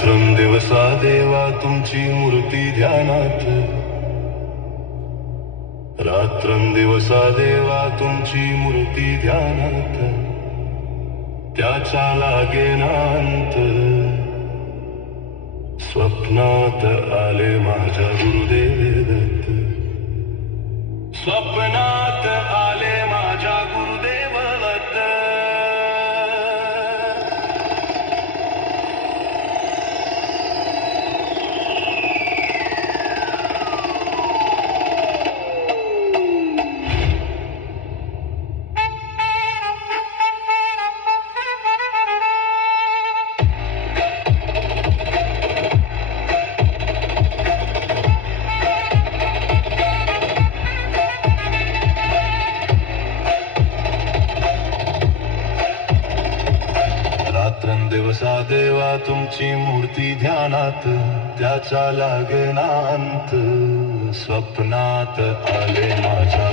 रात्रंदिवसा देवा तुमची मूर्ती ध्यानात, रात्रंदिवसा देवा तुमची मूर्ती ध्यानात, त्याचा लागेनांत. स्वप्नात आले माझ्या गुरुदेव दत्त, स्वप्नात आले माझ्या गुरुदेव दत्त. रात्रंदिवसा देवा तुमची मूर्ती ध्यानात, त्याचा लागेनांत. स्वप्नात आले माझ्या